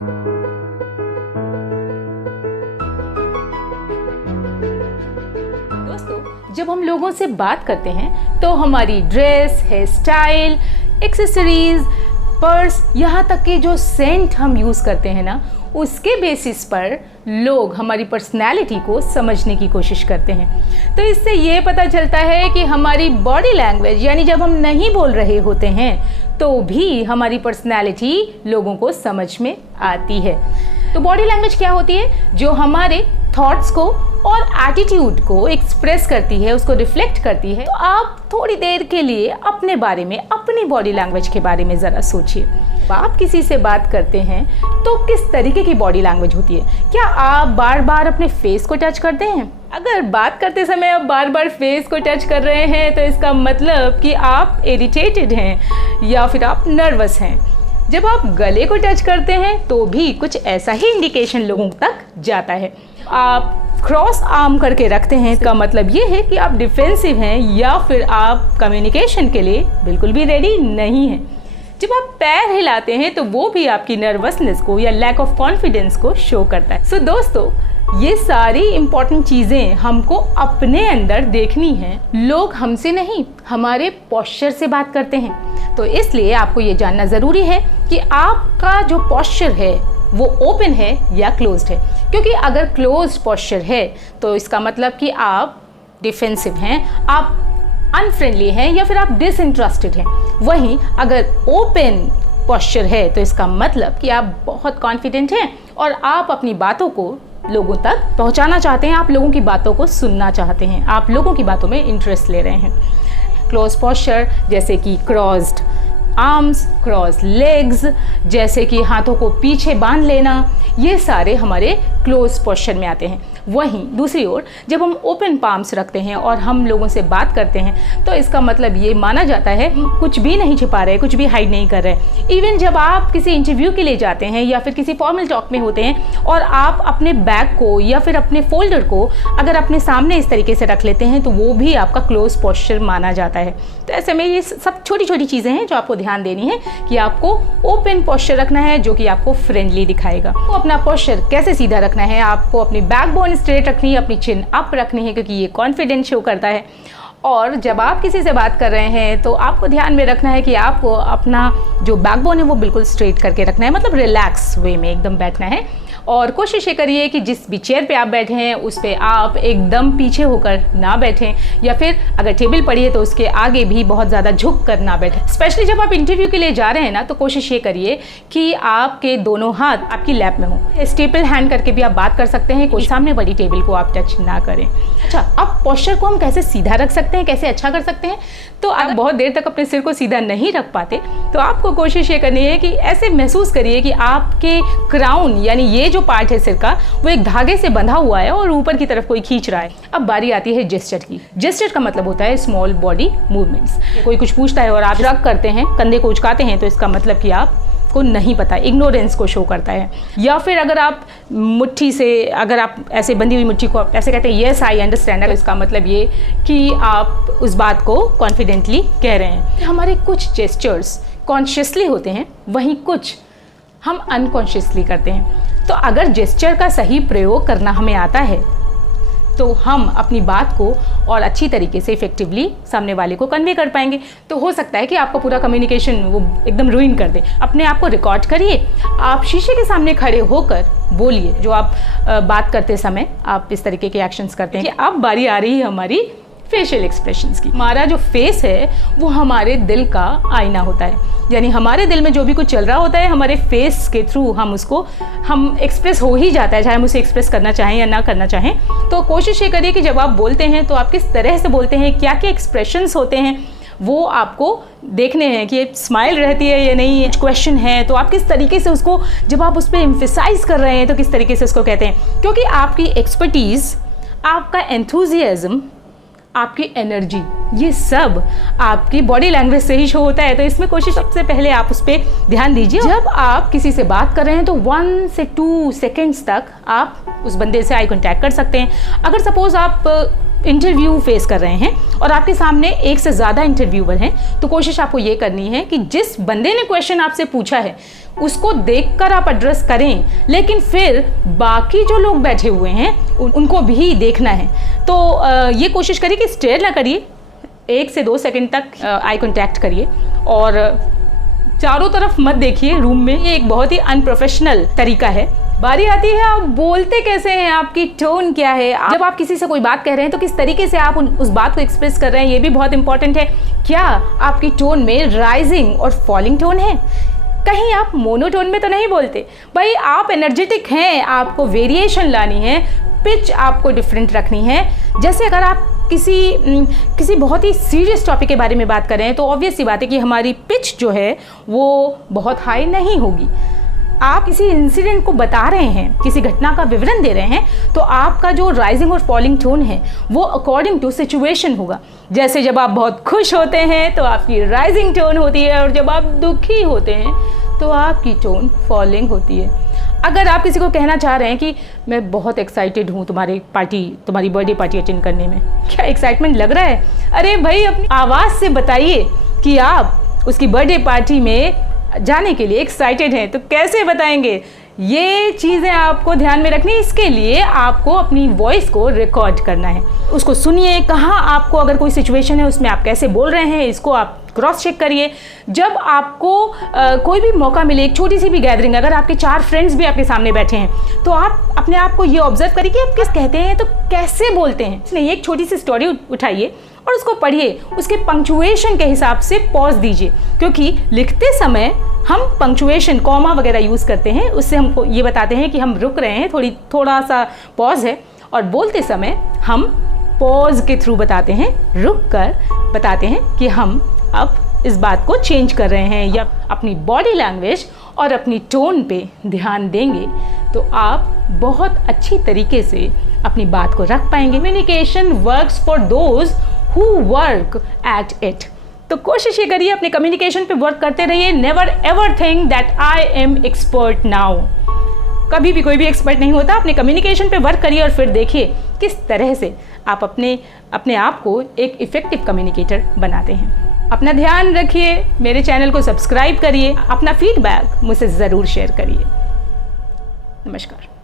दोस्तों, जब हम लोगों से बात करते हैं तो हमारी dress, hair style, accessories, purse, यहाँ तक कि जो सेंट हम यूज़ करते हैं ना, उसके बेसिस पर लोग हमारी पर्सनैलिटी को समझने की कोशिश करते हैं। तो इससे ये पता चलता है कि हमारी बॉडी लैंग्वेज, यानी जब हम नहीं बोल रहे होते हैं तो भी हमारी पर्सनैलिटी लोगों को समझ में आती है। तो बॉडी लैंग्वेज क्या होती है? जो हमारे थॉट्स को और एटीट्यूड को एक्सप्रेस करती है, उसको रिफ्लेक्ट करती है। तो आप थोड़ी देर के लिए अपने बारे में, अपनी बॉडी लैंग्वेज के बारे में ज़रा सोचिए। आप किसी से बात करते हैं तो किस तरीके की बॉडी लैंग्वेज होती है? क्या आप बार बार अपने फेस को टच करते हैं? अगर बात करते समय आप बार बार फेस को टच कर रहे हैं तो इसका मतलब कि आप इरिटेटेड हैं या फिर आप नर्वस हैं। जब आप गले को टच करते हैं तो भी कुछ ऐसा ही इंडिकेशन लोगों तक जाता है। आप क्रॉस आर्म करके रखते हैं, इसका मतलब ये है कि आप डिफेंसिव हैं या फिर आप कम्युनिकेशन के लिए बिल्कुल भी रेडी नहीं हैं। जब आप पैर हिलाते हैं तो वो भी आपकी नर्वसनेस को या लैक ऑफ कॉन्फिडेंस को शो करता है। सो दोस्तों, ये सारी इंपॉर्टेंट चीज़ें हमको अपने अंदर देखनी हैं। लोग हमसे नहीं, हमारे पोस्चर से बात करते हैं। तो इसलिए आपको ये जानना ज़रूरी है कि आपका जो पोस्चर है वो ओपन है या क्लोज्ड है। क्योंकि अगर क्लोज्ड पोस्चर है तो इसका मतलब कि आप डिफेंसिव हैं, आप अनफ्रेंडली हैं या फिर आप डिसइंटरेस्टेड हैं। वहीं अगर ओपन पोस्चर है तो इसका मतलब कि आप बहुत कॉन्फिडेंट हैं और आप अपनी बातों को लोगों तक पहुंचाना चाहते हैं, आप लोगों की बातों को सुनना चाहते हैं, आप लोगों की बातों में इंटरेस्ट ले रहे हैं। क्लोज पोस्चर जैसे कि क्रॉस्ड आर्म्स, क्रॉस लेग्स, जैसे कि हाथों को पीछे बांध लेना, ये सारे हमारे क्लोज पोस्चर में आते हैं। वहीं दूसरी ओर जब हम ओपन पाम्स रखते हैं और हम लोगों से बात करते हैं तो इसका मतलब ये माना जाता है कुछ भी नहीं छिपा रहे, कुछ भी हाइड नहीं कर रहे। इवन जब आप किसी इंटरव्यू के लिए जाते हैं या फिर किसी फॉर्मल टॉक में होते हैं और आप अपने बैग को या फिर अपने फोल्डर को अगर अपने सामने इस तरीके से रख लेते हैं तो वो भी आपका क्लोज पोस्चर माना जाता है। तो ऐसे में ये सब छोटी छोटी चीज़ें हैं जो आपको ध्यान देनी है कि आपको ओपन पोस्चर रखना है जो कि आपको फ्रेंडली दिखाएगा। तो अपना पोस्चर कैसे सीधा रखना है? आपको अपनी बैकबोन स्ट्रेट रखनी है, अपनी चिन अप रखनी है क्योंकि ये कॉन्फिडेंस शो करता है। और जब आप किसी से बात कर रहे हैं तो आपको ध्यान में रखना है कि आपको अपना जो बैकबोन है वो बिल्कुल स्ट्रेट करके रखना है, मतलब रिलैक्स वे में एकदम बैठना है। और कोशिश ये करिए कि जिस भी चेयर पे आप बैठे हैं उस पे आप एकदम पीछे होकर ना बैठें या फिर अगर टेबल पड़ी है तो उसके आगे भी बहुत ज़्यादा झुक कर ना बैठें। स्पेशली जब आप इंटरव्यू के लिए जा रहे हैं ना तो कोशिश ये करिए कि आपके दोनों हाथ आपकी लैप में हो। स्टेपल हैंड करके भी आप बात कर सकते हैं, कोई सामने बड़ी टेबल को आप टच ना करें। अच्छा, अब पोस्चर को हम कैसे सीधा रख सकते हैं, कैसे अच्छा कर सकते हैं? तो अगर बहुत देर तक अपने सिर को सीधा नहीं रख पाते तो आपको कोशिश ये करनी है कि ऐसे महसूस करिए कि आपके क्राउन यानी ये जो पार्ट है सिर का वो एक धागे से बंधा हुआ है और ऊपर की तरफ कोई खींच रहा है। अब बारी आती है जेस्चर की। जेस्चर का मतलब होता है स्मॉल बॉडी मूवमेंट्स। कोई कुछ पूछता है और आप रग करते हैं, कंधे को उचकाते हैं तो इसका मतलब कि आप को नहीं पता, इग्नोरेंस को शो करता है। या फिर अगर आप मुट्ठी से, अगर आप ऐसे बंधी हुई मुट्ठी को ऐसे कहते हैं येस आई अंडरस्टैंड, तो इसका मतलब ये कि आप उस बात को कॉन्फिडेंटली कह रहे हैं। हमारे कुछ जेस्चर्स कॉन्शियसली होते हैं, वहीं कुछ हम अनकॉन्शियसली करते हैं। तो अगर जेस्चर का सही प्रयोग करना हमें आता है तो हम अपनी बात को और अच्छी तरीके से इफेक्टिवली सामने वाले को कन्वे कर पाएंगे। तो हो सकता है कि आपका पूरा कम्युनिकेशन वो एकदम रूइन कर दे। अपने आप को रिकॉर्ड करिए, आप शीशे के सामने खड़े होकर बोलिए जो आप बात करते समय आप इस तरीके के एक्शंस करते हैं। कि अब बारी आ रही है हमारी फेशियल एक्सप्रेशंस की। हमारा जो फेस है वो हमारे दिल का आईना होता है, यानी हमारे दिल में जो भी कुछ चल रहा होता है हमारे फेस के थ्रू हम एक्सप्रेस हो ही जाता है, चाहे हम उसे एक्सप्रेस करना चाहें या ना करना चाहें। तो कोशिश ये करिए कि जब आप बोलते हैं तो आप किस तरह से बोलते हैं, क्या क्या एक्सप्रेशंस होते हैं वो आपको देखने हैं कि स्माइल रहती है या नहीं, क्वेश्चन है तो आप किस तरीके से उसको, जब आप उस पर एम्फेसाइज कर रहे हैं तो किस तरीके से उसको कहते हैं। क्योंकि आपकी एक्सपर्टीज़, आपका एंथुजियाज्म, आपकी एनर्जी, ये सब आपकी बॉडी लैंग्वेज से ही शो होता है। तो इसमें कोशिश सबसे पहले आप उस पर ध्यान दीजिए। जब आप किसी से बात कर रहे हैं तो 1 से 2 सेकेंड्स तक आप उस बंदे से आई कांटेक्ट कर सकते हैं। अगर सपोज आप इंटरव्यू फेस कर रहे हैं और आपके सामने एक से ज़्यादा इंटरव्यूअर हैं, तो कोशिश आपको ये करनी है कि जिस बंदे ने क्वेश्चन आपसे पूछा है उसको देखकर आप एड्रेस करें, लेकिन फिर बाकी जो लोग बैठे हुए हैं उनको भी देखना है। तो ये कोशिश करिए कि स्टेयर ना करिए, 1 से 2 सेकंड तक आई कांटेक्ट करिए और चारों तरफ मत देखिए रूम में। ये एक बहुत ही अनप्रोफेशनल तरीका है। बारी आती है आप बोलते कैसे हैं, आपकी टोन क्या है। जब आप किसी से कोई बात कह रहे हैं तो किस तरीके से आप उस बात को एक्सप्रेस कर रहे हैं, ये भी बहुत इंपॉर्टेंट है। क्या आपकी टोन में राइजिंग और फॉलिंग टोन है? कहीं आप मोनोटोन में तो नहीं बोलते। भाई आप एनर्जेटिक हैं, आपको वेरिएशन लानी है, पिच आपको डिफरेंट रखनी है। जैसे अगर आप किसी बहुत ही सीरियस टॉपिक के बारे में बात कर रहे हैं तो ऑब्वियस सी बात है कि हमारी पिच जो है वो बहुत हाई नहीं होगी। आप किसी इंसिडेंट को बता रहे हैं, किसी घटना का विवरण दे रहे हैं, तो आपका जो राइजिंग और फॉलिंग टोन है वो अकॉर्डिंग टू सिचुएशन होगा। जैसे जब आप बहुत खुश होते हैं तो आपकी राइजिंग टोन होती है और जब आप दुखी होते हैं तो आपकी टोन फॉलिंग होती है। अगर आप किसी को कहना चाह रहे हैं कि मैं बहुत एक्साइटेड हूँ तुम्हारी बर्थडे पार्टी अटेंड करने में, क्या एक्साइटमेंट लग रहा है? अरे भाई अपनी आवाज़ से बताइए कि आप उसकी बर्थडे पार्टी में जाने के लिए एक्साइटेड हैं। तो कैसे बताएंगे? ये चीज़ें आपको ध्यान में रखनी। इसके लिए आपको अपनी वॉइस को रिकॉर्ड करना है, उसको सुनिए। कहाँ आपको अगर कोई सिचुएशन है उसमें आप कैसे बोल रहे हैं, इसको आप क्रॉस चेक करिए। जब आपको कोई भी मौका मिले, एक छोटी सी भी गैदरिंग, अगर आपके 4 फ्रेंड्स भी आपके सामने बैठे हैं तो आप अपने आप को ये ऑब्जर्व करिए कि आप किस कहते हैं तो कैसे बोलते हैं। इसलिए एक छोटी सी स्टोरी उठाइए और उसको पढ़िए, उसके पंक्चुएशन के हिसाब से पॉज दीजिए, क्योंकि लिखते समय हम पंक्चुएशन कॉमा वगैरह यूज़ करते हैं, उससे हमको ये बताते हैं कि हम रुक रहे हैं, थोड़ा सा पॉज है। और बोलते समय हम पॉज के थ्रू बताते हैं, रुक कर बताते हैं कि हम अब इस बात को चेंज कर रहे हैं। या अपनी बॉडी लैंग्वेज और अपनी टोन पे ध्यान देंगे तो आप बहुत अच्छी तरीके से अपनी बात को रख पाएंगे। Communication works for those who work at it. तो कोशिश ये करिए अपने कम्युनिकेशन पे वर्क करते रहिए। Never ever think that I am expert now. कभी भी कोई भी एक्सपर्ट नहीं होता। अपने कम्युनिकेशन पे वर्क करिए और फिर देखिए किस तरह से आप अपने आप को एक इफ़ेक्टिव कम्युनिकेटर बनाते हैं। अपना ध्यान रखिए, मेरे चैनल को सब्सक्राइब करिए, अपना फीडबैक मुझसे ज़रूर शेयर करिए। नमस्कार।